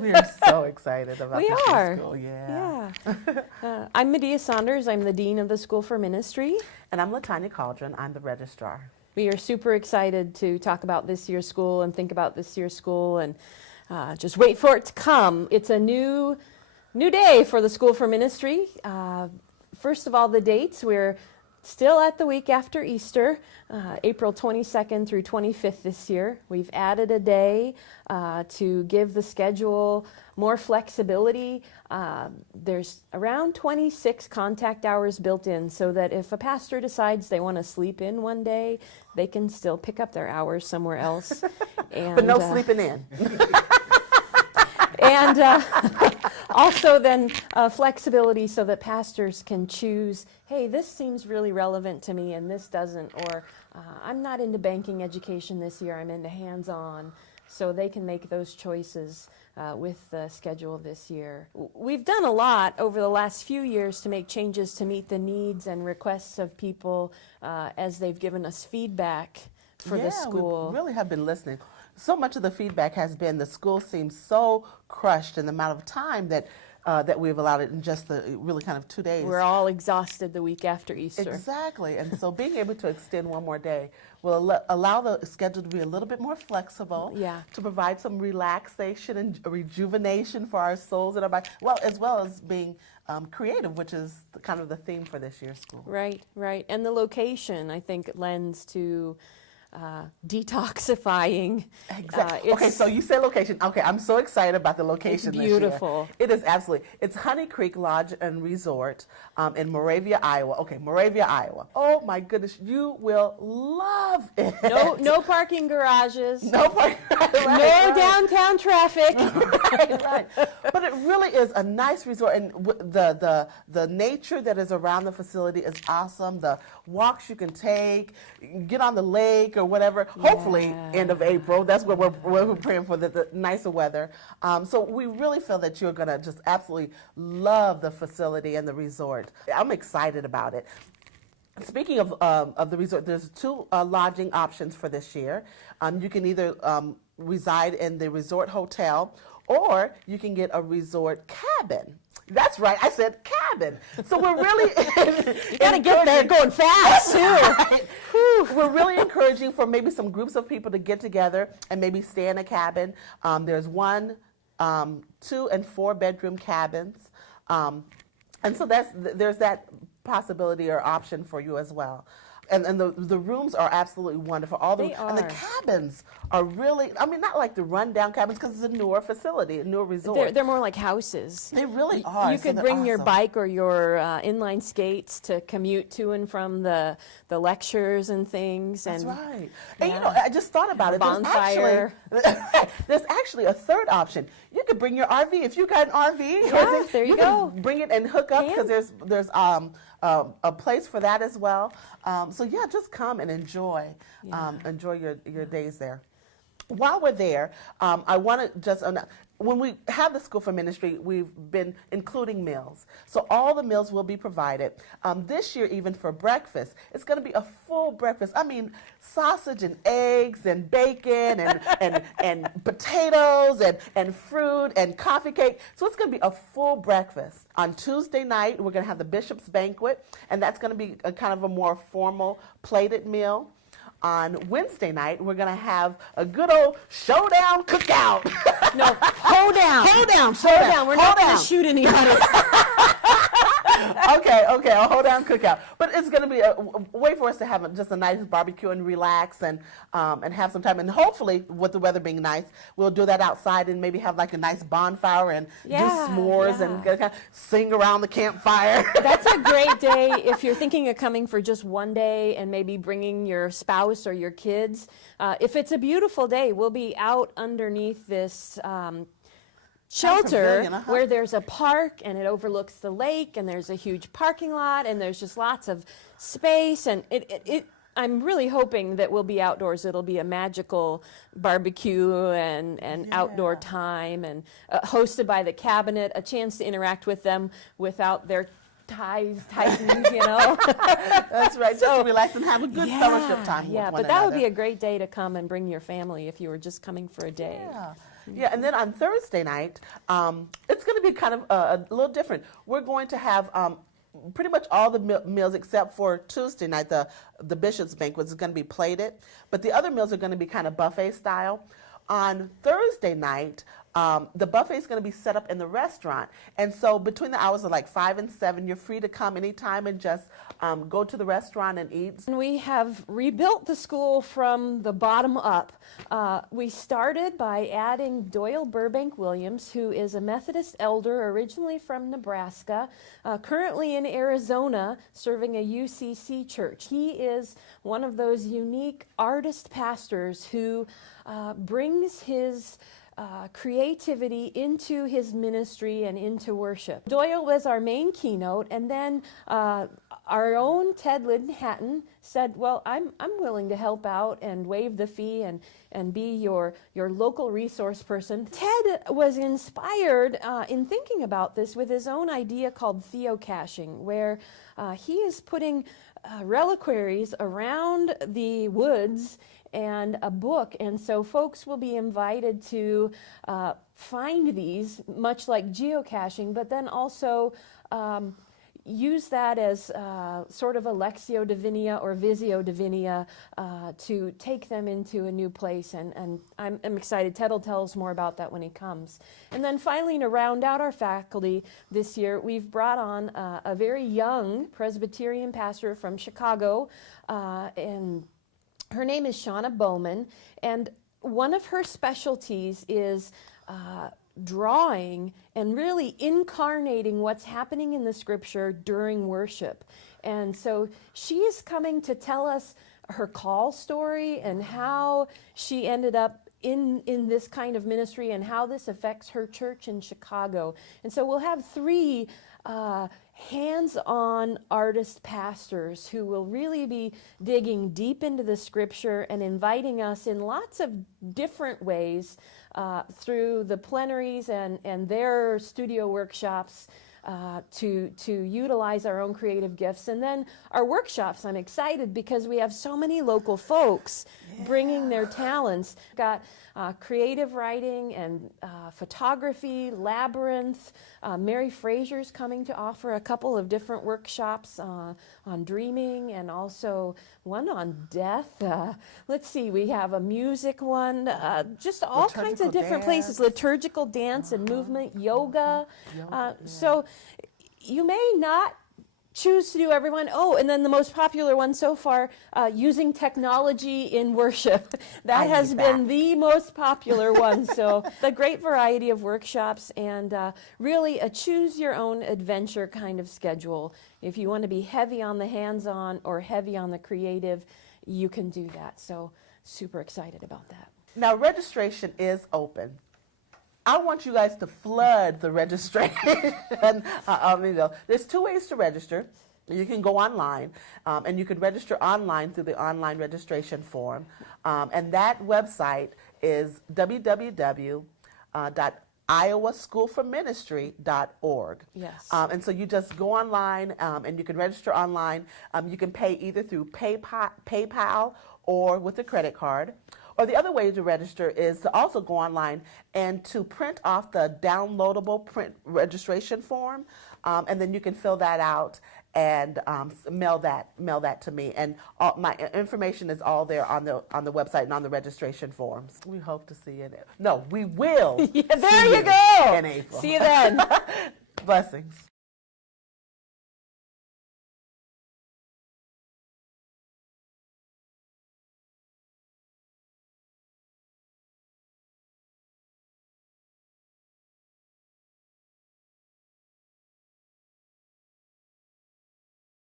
We are so excited about We this are. school. Yeah. I'm Medea Saunders. I'm the Dean of the School for Ministry. And I'm Tonya Calderon. I'm the registrar. We are super excited to talk about this year's school and think about this year's school and just wait for it to come. It's a new day for the School for Ministry. First of all, the dates. We're still at the week after Easter, April 22nd through 25th this year. We've added a day to give the schedule more flexibility. There's around 26 contact hours built in so that if a pastor decides they want to sleep in one day, they can still pick up their hours somewhere else. And, but no sleeping in. And also then flexibility so that pastors can choose, hey, this seems really relevant to me and this doesn't, or I'm not into banking education this year, I'm into hands-on, so they can make those choices with the schedule this year. We've done a lot over the last few years to make changes to meet the needs and requests of people as they've given us feedback for the school. We really have been listening. So much of the feedback has been the school seems so crushed in the amount of time that we've allowed it in just the really kind of 2 days. We're all exhausted the week after Easter. Exactly. And so being able to extend one more day will allow the schedule to be a little bit more flexible, to provide some relaxation and rejuvenation for our souls and our body, as well as being creative, which is kind of the theme for this year's school. Right. And the location, I think, lends to detoxifying. Exactly. Okay, so you said location. Okay, I'm so excited about the location It's this year. beautiful. It is absolutely. It's Honey Creek Lodge and Resort in Moravia, Iowa. Okay, Moravia, Iowa. Oh my goodness, you will love it. No parking garages. No parking. No downtown traffic. Right. But it really is a nice resort, and the nature that is around the facility is awesome. The walks you can take, get on the lake or whatever. Hopefully, end of April. That's where we're praying for the nicer weather. So we really feel that you're going to just absolutely love the facility and the resort. I'm excited about it. Speaking of the resort, there's two lodging options for this year. You can either reside in the resort hotel, or you can get a resort cabin. That's right, I said cabin. So we're really you gotta get there going fast too. Right. We're really encouraging for maybe some groups of people to get together and maybe stay in a cabin. There's 1, 2, and 4 bedroom cabins, and so there's that possibility or option for you as well. And the rooms are absolutely wonderful. And the cabins are really, I mean, not like the rundown cabins because it's a newer facility, a newer resort. They're more like houses. They really are. You could bring your bike or your inline skates to commute to and from the lectures and things. That's and, right. And I just thought about it. Bonfire. There's actually a third option. You could bring your RV if you got an RV. Yeah, there you go. Can bring it and hook up because there's a place for that as well. So just come and enjoy your days there. While we're there, I want to just when we have the School for Ministry, we've been including meals. So all the meals will be provided. This year, even for breakfast, it's going to be a full breakfast. I mean, sausage and eggs and bacon and potatoes and fruit and coffee cake. So it's going to be a full breakfast. On Tuesday night, we're going to have the Bishop's Banquet, and that's going to be a kind of a more formal plated meal. On Wednesday night, we're going to have a good old showdown cookout. No, hold down. Hold down. We're not going to shoot any of it. Okay, a hold down cookout. But it's going to be a way for us to have just a nice barbecue and relax and have some time. And hopefully, with the weather being nice, we'll do that outside and maybe have like a nice bonfire and do s'mores and kind of sing around the campfire. That's a great day if you're thinking of coming for just one day and maybe bringing your spouse or your kids. If it's a beautiful day, we'll be out underneath this shelter where there's a park and it overlooks the lake and there's a huge parking lot and there's just lots of space, and I'm really hoping that we'll be outdoors. It'll be a magical barbecue and outdoor time, and hosted by the cabinet, a chance to interact with them without their ties tightened, That's right. Just relax and have a good fellowship time with one but that would another. be a great day to come and bring your family if you were just coming for a day. Yeah. Yeah, and then on Thursday night, it's going to be kind of a little different. We're going to have pretty much all the meals except for Tuesday night, the Bishop's Banquet is going to be plated, but the other meals are going to be kind of buffet style. On Thursday night, the buffet is going to be set up in the restaurant. And so between the hours of like 5 and 7, you're free to come anytime and just go to the restaurant and eat. We have rebuilt the school from the bottom up. We started by adding Doyle Burbank Williams, who is a Methodist elder originally from Nebraska, currently in Arizona serving a UCC church. He is one of those unique artist pastors who brings his creativity into his ministry and into worship. Doyle was our main keynote, and then our own Ted Linden-Hatton said, well, I'm willing to help out and waive the fee and be your local resource person. Ted was inspired in thinking about this with his own idea called theocaching, where he is putting reliquaries around the woods and a book, and so folks will be invited to find these, much like geocaching, but then also use that as sort of a Lectio Divina or Visio Divina to take them into a new place, and I'm excited. Ted will tell us more about that when he comes. And then finally, to round out our faculty this year, we've brought on a very young Presbyterian pastor from Chicago, and her name is Shauna Bowman, and one of her specialties is drawing and really incarnating what's happening in the scripture during worship. And so she is coming to tell us her call story and how she ended up in this kind of ministry and how this affects her church in Chicago. And so we'll have 3 hands-on artist pastors who will really be digging deep into the scripture and inviting us in lots of different ways through the plenaries and their studio workshops to utilize our own creative gifts. And then our workshops, I'm excited because we have so many local folks bringing their talents. Got creative writing and photography, Labyrinth. Mary Fraser's coming to offer a couple of different workshops on dreaming and also one on death. Let's see, we have a music one, just all kinds of different places, liturgical dance and movement, yoga. So you may not choose to do everyone. Oh, and then the most popular one so far, using technology in worship. That has been the most popular one. So a great variety of workshops and really a choose your own adventure kind of schedule. If you want to be heavy on the hands-on or heavy on the creative, you can do that. So super excited about that. Now registration is open. I want you guys to flood the registration. There's 2 ways to register. You can go online, and you can register online through the online registration form. And that website is www.iowaschoolforministry.org. Yes. And so you just go online, and you can register online. You can pay either through PayPal or with a credit card. Or the other way to register is to also go online and to print off the downloadable print registration form, and then you can fill that out and mail that to me. And all, my information is all there on the website and on the registration forms. We hope to see you there. No, we will. Yeah, there you go. In April. See you then. Blessings.